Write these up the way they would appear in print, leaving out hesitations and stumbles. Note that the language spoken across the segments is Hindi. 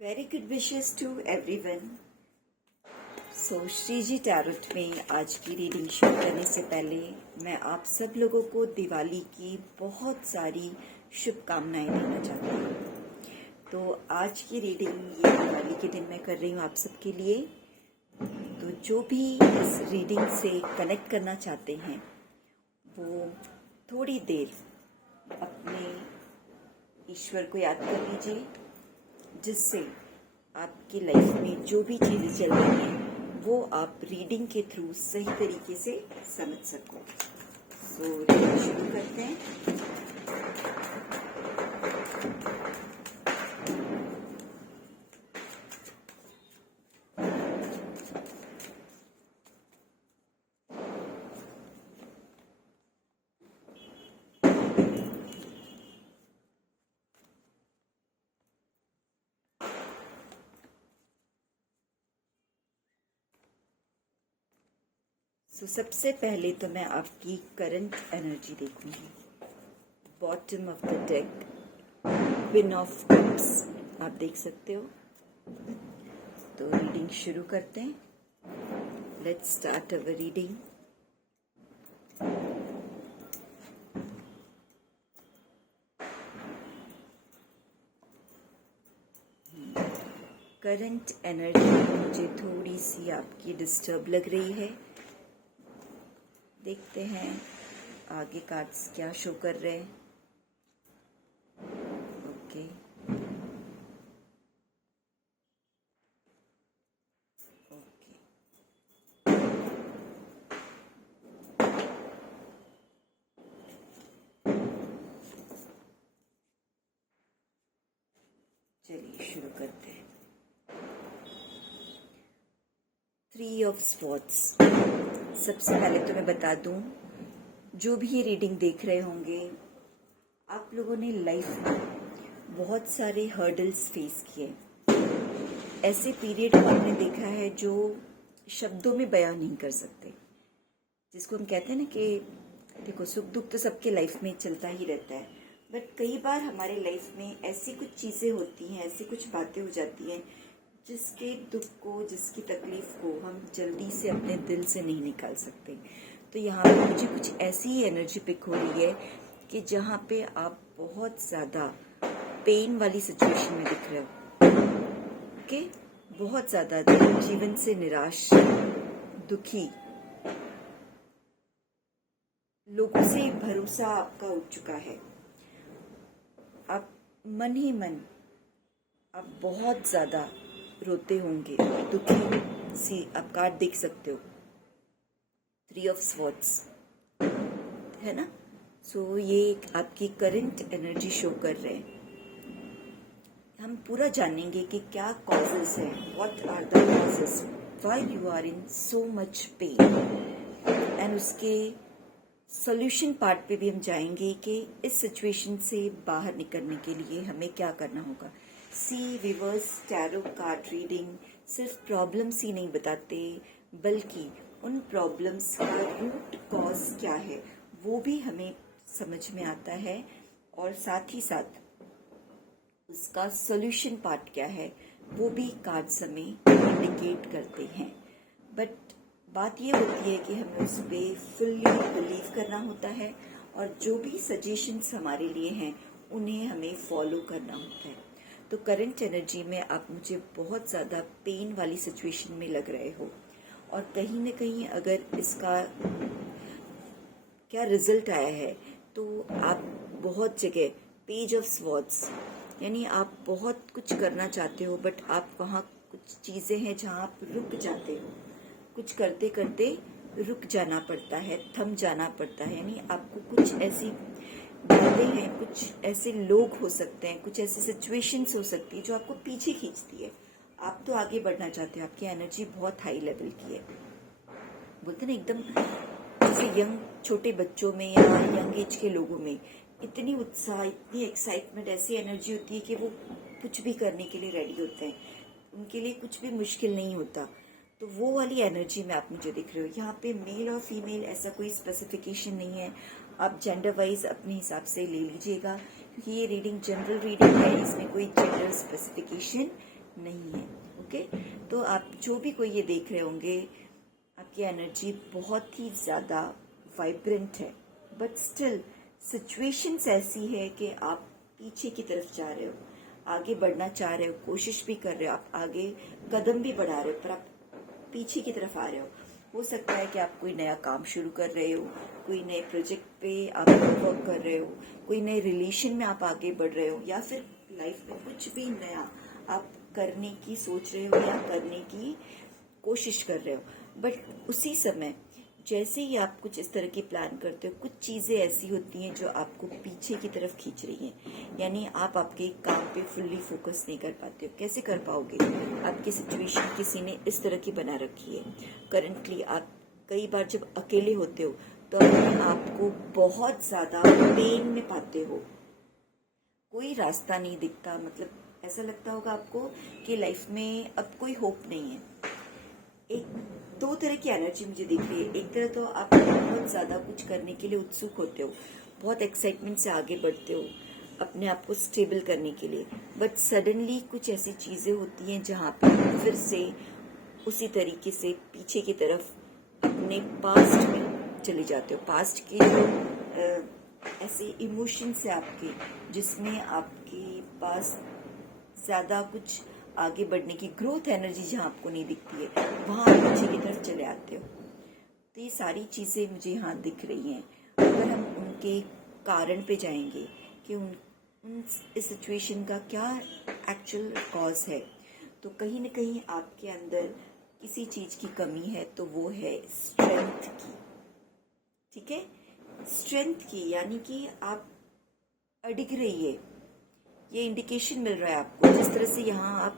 Very good wishes to everyone. So Shriji tarot में आज की रीडिंग शुरू करने से पहले मैं आप सब लोगों को दिवाली की बहुत सारी शुभकामनाएं देना चाहती हूँ। तो आज की रीडिंग ये दिवाली के दिन मैं कर रही हूँ आप सबके लिए। तो जो भी इस रीडिंग से कनेक्ट करना चाहते हैं वो थोड़ी देर अपने ईश्वर को याद कर लीजिए, जिससे आपकी लाइफ में जो भी चीज़ें चल रही हैं वो आप रीडिंग के थ्रू सही तरीके से समझ सको। सो रीडिंग शुरू करते हैं। सबसे पहले तो मैं आपकी करंट एनर्जी देखूंगी। Bottom of the deck, queen of cups आप देख सकते हो। तो रीडिंग शुरू करते हैं। Let's start our reading. Current energy मुझे थोड़ी सी आपकी डिस्टर्ब लग रही है। देखते हैं आगे कार्ड्स क्या शो कर रहे हैं। ओके, ओके, चलिए शुरू करते हैं। 3 ऑफ स्वॉर्ड्स। सबसे पहले तो मैं बता दूं, जो भी ये रीडिंग देख रहे होंगे, आप लोगों ने लाइफ में बहुत सारे हर्डल्स फेस किए। ऐसे पीरियड हमने देखा है जो शब्दों में बयां नहीं कर सकते, जिसको हम कहते हैं ना कि देखो सुख दुख तो सबके लाइफ में चलता ही रहता है, बट कई बार हमारे लाइफ में ऐसी कुछ चीज़ें होती हैं, ऐसी कुछ बातें हो जाती हैं जिसके दुख को, जिसकी तकलीफ को हम जल्दी से अपने दिल से नहीं निकाल सकते। तो यहाँ पे मुझे कुछ ऐसी ही एनर्जी पिक हो रही है कि जहाँ पे आप बहुत ज़्यादा पेन वाली सिचुएशन में दिख रहे हो। ओके, बहुत ज़्यादा जीवन से निराश, दुखी, लोगों से भरोसा आपका उठ चुका है। आप मन ही मन आप बहुत ज़्यादा रोते होंगे, दुखी सी आप कार्ड देख सकते हो। 3 ऑफ स्वॉर्ड्स है ना। सो ये आपकी करंट एनर्जी शो कर रहे हैं। हम पूरा जानेंगे कि क्या कॉजेस हैं, what are the causes, why you are in so much pain, and उसके सॉल्यूशन पार्ट पे भी हम जाएंगे कि इस सिचुएशन से बाहर निकलने के लिए हमें क्या करना होगा। सी विवर्स, टैरो कार्ड रीडिंग सिर्फ प्रॉब्लम्स ही नहीं बताते, बल्कि उन प्रॉब्लम्स का रूट कॉज क्या है वो भी हमें समझ में आता है, और साथ ही साथ उसका सॉल्यूशन पार्ट क्या है वो भी कार्ड्स हमें इंडिकेट करते हैं। बट बात ये होती है कि हमें उस पर फुल्ली बिलीव करना होता है, और जो भी सजेशंस हमारे लिए हैं उन्हें हमें फॉलो करना होता है। तो करंट एनर्जी में आप मुझे बहुत ज़्यादा पेन वाली सिचुएशन में लग रहे हो, और कहीं ना कहीं अगर इसका क्या रिजल्ट आया है तो आप बहुत जगह पेज ऑफ स्वॉर्ड्स, यानी आप बहुत कुछ करना चाहते हो, बट आप वहाँ कुछ चीज़ें हैं जहाँ आप रुक जाते हो। कुछ करते करते रुक जाना पड़ता है, थम जाना पड़ता है। यानी आपको कुछ ऐसी बातें हैं, कुछ ऐसे लोग हो सकते हैं, कुछ ऐसी सिचुएशंस हो सकती है जो आपको पीछे खींचती है। आप तो आगे बढ़ना चाहते हो, आपकी एनर्जी बहुत हाई लेवल की है। बोलते ना एकदम जैसे यंग छोटे बच्चों में या यंग एज के लोगों में इतनी उत्साह, इतनी एक्साइटमेंट, ऐसी एनर्जी होती है कि वो कुछ भी करने के लिए रेडी होते हैं, उनके लिए कुछ भी मुश्किल नहीं होता। तो वो वाली एनर्जी में आप मुझे दिख रहे हो। यहाँ पे मेल और फीमेल ऐसा कोई स्पेसिफिकेशन नहीं है, आप जेंडर वाइज अपने हिसाब से ले लीजिएगा, क्योंकि ये रीडिंग जनरल रीडिंग है, इसमें कोई जेंडर स्पेसिफिकेशन नहीं है। ओके, तो आप जो भी कोई ये देख रहे होंगे, आपकी एनर्जी बहुत ही ज़्यादा वाइब्रेंट है, बट स्टिल सिचुएशंस ऐसी है कि आप पीछे की तरफ जा रहे हो, आगे बढ़ना चाह रहे हो, कोशिश भी कर रहे हो, आप आगे कदम भी बढ़ा रहे हो, पर आप पीछे की तरफ आ रहे हो सकता है कि आप कोई नया काम शुरू कर रहे हो, कोई नए प्रोजेक्ट पे आप वर्क कर रहे हो, कोई नए रिलेशन में आप आगे बढ़ रहे हो, या फिर लाइफ में कुछ भी नया आप करने की सोच रहे हो या करने की कोशिश कर रहे हो। बट उसी समय जैसे ही आप कुछ इस तरह की प्लान करते हो, कुछ चीज़ें ऐसी होती हैं जो आपको पीछे की तरफ खींच रही हैं, यानी आप आपके काम पे फुल्ली फोकस नहीं कर पाते हो। कैसे कर पाओगे? आपकी सिचुएशन किसी ने इस तरह की बना रखी है। करंटली आप कई बार जब अकेले होते हो तो अपने आप को बहुत ज़्यादा पेन में पाते हो, कोई रास्ता नहीं दिखता, मतलब ऐसा लगता होगा आपको कि लाइफ में अब कोई होप नहीं है। एक दो तरह की एनर्जी मुझे दिख रही है। एक तरह तो आप बहुत ज़्यादा कुछ करने के लिए उत्सुक होते हो, बहुत एक्साइटमेंट से आगे बढ़ते हो अपने आप को स्टेबल करने के लिए, बट सडनली कुछ ऐसी चीज़ें होती हैं जहाँ पर फिर से उसी तरीके से पीछे की तरफ अपने पास्ट में चले जाते हो। पास्ट के जो ऐसे इमोशंस है आपके, जिसमें आपके पास ज़्यादा कुछ आगे बढ़ने की ग्रोथ एनर्जी जहाँ आपको नहीं दिखती है, वहाँ आप पीछे की तरफ चले आते हो। तो ये सारी चीज़ें मुझे यहाँ दिख रही हैं। अगर हम उनके कारण पे जाएंगे कि उन इस सिचुएशन का क्या एक्चुअल कॉज है, तो कहीं ना कहीं आपके अंदर किसी चीज़ की कमी है, तो वो है स्ट्रेंथ की। ठीक है, स्ट्रेंथ की, यानी कि आप अडिग रहिए, ये इंडिकेशन मिल रहा है आपको। जिस तरह से यहाँ आप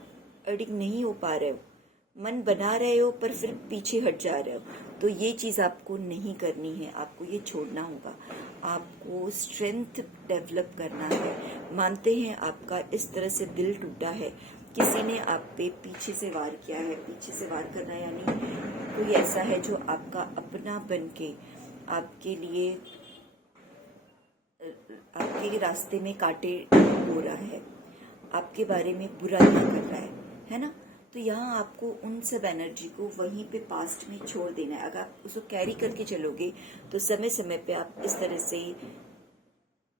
अडिग नहीं हो पा रहे हो, मन बना रहे हो पर फिर पीछे हट जा रहे हो, तो ये चीज़ आपको नहीं करनी है, आपको ये छोड़ना होगा। आपको स्ट्रेंथ डेवलप करना है। मानते हैं आपका इस तरह से दिल टूटा है, किसी ने आप पे पीछे से वार किया है। पीछे से वार करना यानी कोई ऐसा है जो आपका अपना बन के आपके लिए आपके रास्ते में कांटे हो रहा है, आपके बारे में बुरा नहीं कर रहा है ना। तो यहाँ आपको उन सब एनर्जी को वहीं पे पास्ट में छोड़ देना है। अगर आप उसको कैरी करके चलोगे तो समय समय पे आप इस तरह से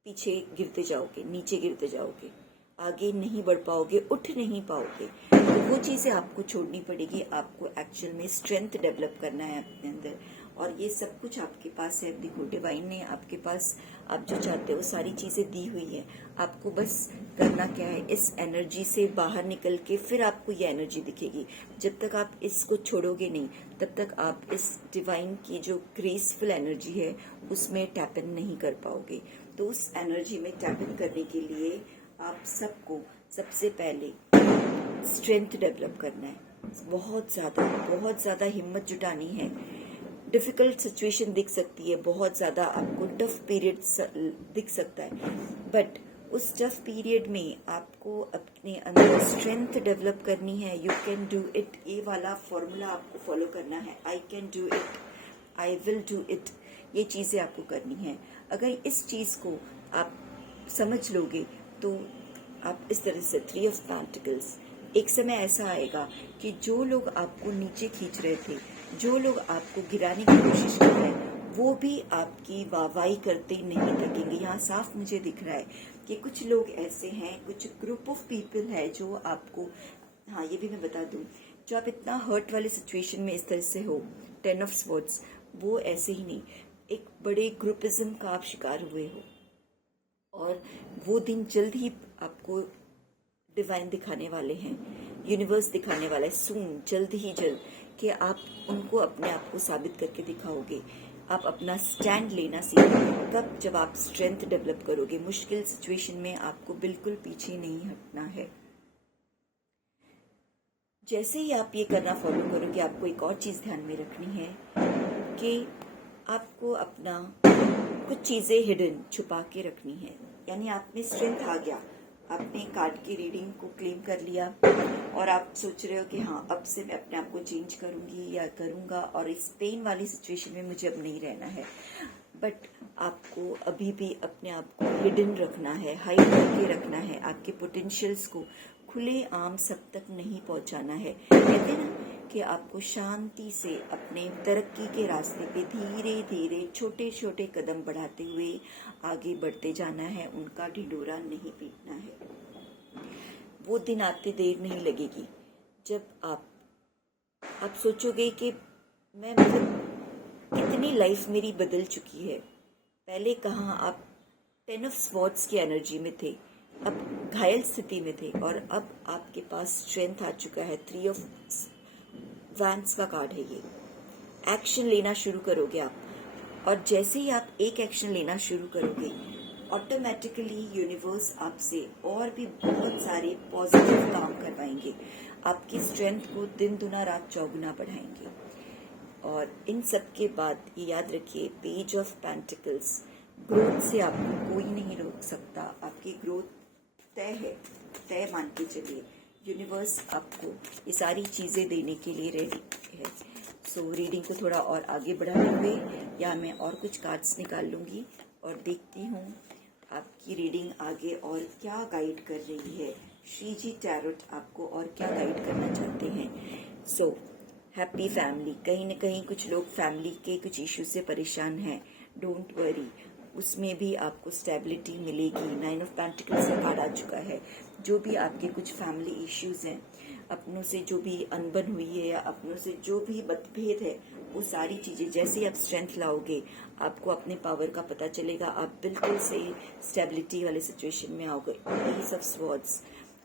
पीछे गिरते जाओगे, नीचे गिरते जाओगे, आगे नहीं बढ़ पाओगे, उठ नहीं पाओगे। तो वो चीज़ें आपको छोड़नी पड़ेगी। आपको एक्चुअल में स्ट्रेंथ डेवलप करना है अपने अंदर, और ये सब कुछ आपके पास है। देखो, डिवाइन ने आपके पास आप जो चाहते हो सारी चीज़ें दी हुई है। आपको बस करना क्या है, इस एनर्जी से बाहर निकल के फिर आपको ये एनर्जी दिखेगी। जब तक आप इसको छोड़ोगे नहीं, तब तक आप इस डिवाइन की जो ग्रेसफुल एनर्जी है उसमें टैप इन नहीं कर पाओगे। तो उस एनर्जी में टैप इन करने के लिए आप सबको सबसे पहले स्ट्रेंथ डेवलप करना है। बहुत ज़्यादा हिम्मत जुटानी है। डिफ़िकल्ट सिचुएशन दिख सकती है, बहुत ज़्यादा आपको टफ पीरियड दिख सकता है, बट उस टफ पीरियड में आपको अपने अंदर स्ट्रेंथ डेवलप करनी है। यू कैन डू इट, ये वाला फॉर्मूला आपको फॉलो करना है। I can do it, I will do it, ये चीज़ें आपको करनी है। अगर इस चीज़ को आप समझ लोगे तो आप इस तरह से 3 ऑफ पेंटिकल्स, एक समय ऐसा आएगा कि जो लोग आपको नीचे खींच रहे थे, जो लोग आपको गिराने की कोशिश कर रहे हैं, वो भी आपकी वाहवाही करते नहीं थकेंगे। यहाँ साफ मुझे दिख रहा है कि कुछ लोग ऐसे हैं, कुछ ग्रुप ऑफ पीपल है जो आपको, हाँ ये भी मैं बता दूं, जो आप इतना हर्ट वाले सिचुएशन में इस तरह से हो, 10 ऑफ स्वॉर्ड्स, वो ऐसे ही नहीं, एक बड़े ग्रुपिज्म का आप शिकार हुए हो, और वो दिन जल्द ही आपको डिवाइन दिखाने वाले हैं, यूनिवर्स दिखाने वाला है सून, जल्द ही जल्द, कि आप उनको अपने आप को साबित करके दिखाओगे। आप अपना स्टैंड लेना सीखोगे तब जब आप स्ट्रेंथ डेवलप करोगे। मुश्किल सिचुएशन में आपको बिल्कुल पीछे नहीं हटना है। जैसे ही आप ये करना फॉलो करोगे, आपको एक और चीज़ ध्यान में रखनी है कि आपको अपना कुछ चीज़ें हिडन छुपा के रखनी है। यानी आप में स्ट्रेंथ आ गया, आपने कार्ड की रीडिंग को क्लेम कर लिया और आप सोच रहे हो कि हाँ अब से मैं अपने आप को चेंज करूंगी या करूंगा, और इस पेन वाली सिचुएशन में मुझे अब नहीं रहना है। बट आपको अभी भी अपने आप को हिडन रखना है, हाइड करके रखना है, आपके पोटेंशियल्स को खुले आम सब तक नहीं पहुंचाना है। कहते हैं ना कि आपको शांति से अपने तरक्की के रास्ते पे धीरे धीरे छोटे छोटे कदम बढ़ाते हुए आगे बढ़ते जाना है, उनका ढिंढोरा नहीं पीटना है। वो दिन आते देर नहीं लगेगी जब आप सोचोगे कि मैं कितनी लाइफ मेरी बदल चुकी है। पहले कहाँ आप 10 ऑफ स्वॉर्ड्स की एनर्जी में थे, अब घायल स्थिति में थे, और अब आपके पास स्ट्रेंथ आ चुका है। 3 ऑफ वैंड्स का कार्ड है ये। एक्शन लेना शुरू करोगे आप, और जैसे ही आप एक एक्शन लेना शुरू करोगे ऑटोमेटिकली यूनिवर्स आपसे और भी बहुत सारे पॉजिटिव काम करवाएंगे, आपकी स्ट्रेंथ को दिन दुना रात चौगुना बढ़ाएंगे। और इन सब के बाद ये याद रखिए, पेज ऑफ पेंटिकल्स, ग्रोथ से आपको कोई नहीं रोक सकता। आपकी ग्रोथ तय है, तय मान के चलिए। यूनिवर्स आपको ये सारी चीज़ें देने के लिए रेडी है। सो रीडिंग को थोड़ा और आगे बढ़ाते हुए या मैं और कुछ कार्ड्स निकाल लूँगी और देखती हूँ आपकी रीडिंग आगे और क्या गाइड कर रही है। श्री जी टैरोट आपको और क्या गाइड करना चाहते हैं। So happy family. कहीं न कहीं कुछ लोग फैमिली के कुछ इश्यूज से परेशान हैं, डोंट वरी, उसमें भी आपको स्टेबिलिटी मिलेगी। 9 ऑफ पेंटिकल्स का कार्ड आ चुका है। जो भी आपके कुछ फैमिली इश्यूज हैं, अपनों से जो भी अनबन हुई है या अपनों से जो भी मतभेद है, वो सारी चीज़ें जैसे ही आप स्ट्रेंथ लाओगे आपको अपने पावर का पता चलेगा। आप बिल्कुल से स्टेबिलिटी वाले सिचुएशन में आओगे। एस ऑफ स्वॉर्ड्स,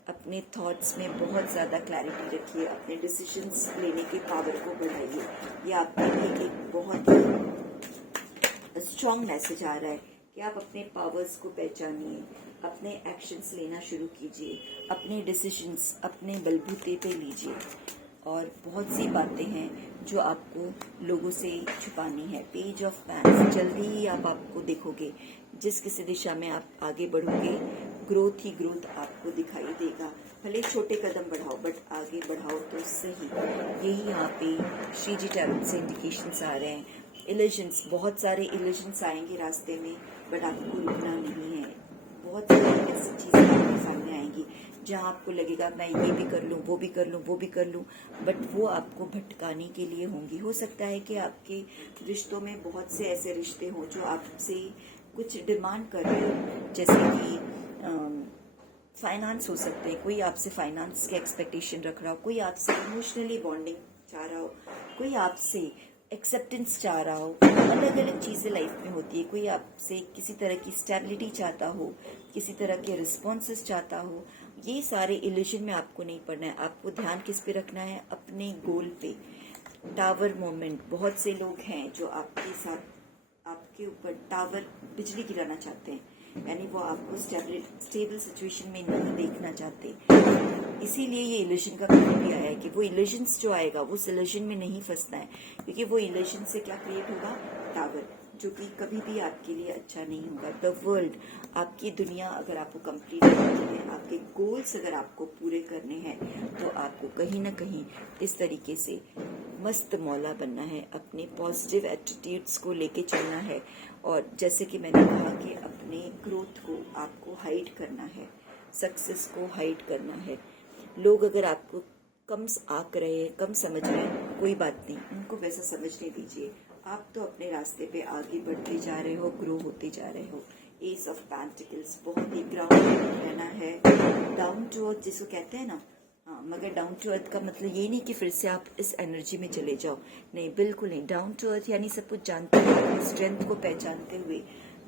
अपने थॉट्स में बहुत ज़्यादा क्लैरिटी रखिए, अपने डिसीजंस लेने की पावर को बढ़ाइए। ये आपके लिए एक बहुत ही स्ट्रॉन्ग मैसेज आ रहा है कि आप अपने पावर्स को पहचानिए, अपने एक्शंस लेना शुरू कीजिए, अपने डिसीजंस अपने बलबूते पे लीजिए। और बहुत सी बातें हैं जो आपको लोगों से छुपानी है। पेज ऑफ पैंस, जल्दी ही आप आपको देखोगे, जिस किसी दिशा में आप आगे बढ़ोगे ग्रोथ ही ग्रोथ आपको दिखाई देगा। भले छोटे कदम बढ़ाओ बट आगे बढ़ाओ तो सही। यही यहाँ पे श्री जी टैरोट से इंडिकेशंस आ रहे हैं। इल्यूजन्स, बहुत सारे इल्यूजन्स आएंगे रास्ते में, बट आपको रुकना नहीं है। बहुत सारी ऐसी चीज़ें आपके सामने आएंगी जहाँ आपको लगेगा मैं ये भी कर लूँ, वो भी कर लूँ, वो भी कर लूँ, बट वो आपको भटकाने के लिए होंगी। हो सकता है कि आपके रिश्तों में बहुत से ऐसे रिश्ते हों जो आपसे कुछ डिमांड कर रहे हो, जैसे कि फाइनेंस हो सकते हैं, कोई आपसे फाइनेंस के एक्सपेक्टेशन रख रहा हो, कोई आपसे इमोशनली बॉन्डिंग चाह रहा हो, कोई आपसे एक्सेप्टेंस चाह रहा हो। अलग अलग चीज़ें लाइफ में होती है। कोई आपसे किसी तरह की स्टेबिलिटी चाहता हो, किसी तरह के रिस्पॉन्सेस चाहता हो। ये सारे इल्यूजन में आपको नहीं पड़ना है। आपको ध्यान किस पे रखना है? अपने गोल पे। टावर मोमेंट, बहुत से लोग हैं जो आपके साथ आपके ऊपर टावर बिजली गिराना चाहते हैं, यानी वो आपको स्टेबल सिचुएशन में नहीं देखना चाहते। इसीलिए ये इल्यूजन का कभी भी आया है कि वो इल्यूजन्स जो आएगा वो उस इल्यूजन में नहीं फंसना है, क्योंकि वो इल्यूजन से क्या क्रिएट होगा? टावर, जो कि कभी भी आपके लिए अच्छा नहीं होगा। द वर्ल्ड, आपकी दुनिया अगर आपको कंप्लीट करनी है, आपके गोल्स अगर आपको पूरे करने हैं, तो आपको कहीं ना कहीं इस तरीके से मस्त मौला बनना है। अपने पॉजिटिव एटीट्यूड्स को लेके चलना है। और जैसे कि मैंने कहा कि अपने ग्रोथ को आपको हाइड करना है, सक्सेस को हाइड करना है। लोग अगर आपको कम आंक रहे हैं, कम समझ रहे हैं, कोई बात नहीं, उनको वैसा समझने दीजिए। आप तो अपने रास्ते पे आगे बढ़ते जा रहे हो, ग्रो होते जा रहे हो। एस ऑफ पेंटिकल्स, बहुत ही ग्राउंडेड रहना है, डाउन टू अर्थ जिसको कहते हैं ना। हाँ, मगर डाउन टू अर्थ का मतलब ये नहीं कि फिर से आप इस एनर्जी में चले जाओ, नहीं, बिल्कुल नहीं। डाउन टू अर्थ यानी सब कुछ जानते हुए, स्ट्रेंथ को पहचानते हुए,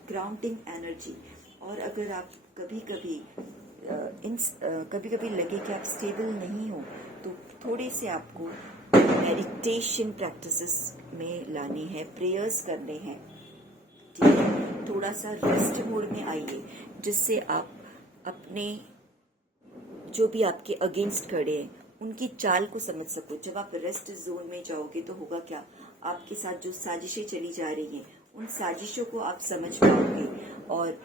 ग्राउंडिंग एनर्जी। और अगर आप कभी कभी लगे कि आप स्टेबल नहीं हो, तो थोड़े से आपको मेडिटेशन प्रैक्टिसेस में लाने हैं, प्रेयर्स करने हैं, ठीक है। थोड़ा सा रेस्ट मोड में आइए, जिससे आप अपने जो भी आपके अगेंस्ट खड़े हैं उनकी चाल को समझ सको। जब आप रेस्ट जोन में जाओगे तो होगा क्या? आपके साथ जो साजिशें चली जा रही हैं उन साजिशों को आप समझ पाओगे। और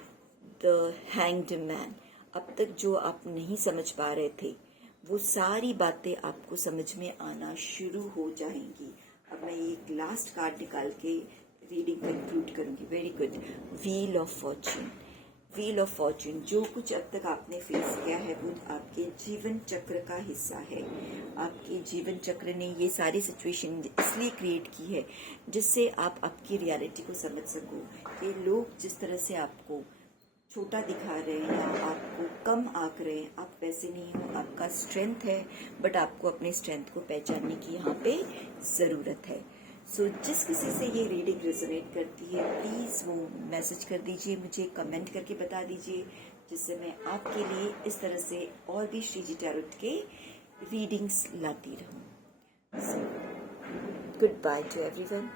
द हैंग्ड मैन, अब तक जो आप नहीं समझ पा रहे थे वो सारी बातें आपको समझ में आना शुरू हो जाएंगी। अब मैं एक लास्ट कार्ड निकाल के रीडिंग कंक्लूड करूंगी। Very good. Wheel of Fortune. Wheel of Fortune, जो कुछ अब तक आपने फेस किया है वो आपके जीवन चक्र का हिस्सा है। आपके जीवन चक्र ने ये सारी सिचुएशन इसलिए क्रिएट की है जिससे आप आपकी रियलिटी को समझ सको कि लोग जिस तरह से आपको छोटा दिखा रहे हैं या आपको कम आंक रहे हैं, आप वैसे नहीं हो। आपका स्ट्रेंथ है, बट आपको अपने स्ट्रेंथ को पहचानने की यहाँ पे ज़रूरत है। सो जिस किसी से ये रीडिंग रेजोनेट करती है, प्लीज़ वो मैसेज कर दीजिए, मुझे कमेंट करके बता दीजिए, जिससे मैं आपके लिए इस तरह से और भी श्री जी टैरोट के रीडिंग्स लाती रहूँ। So good by two everyone.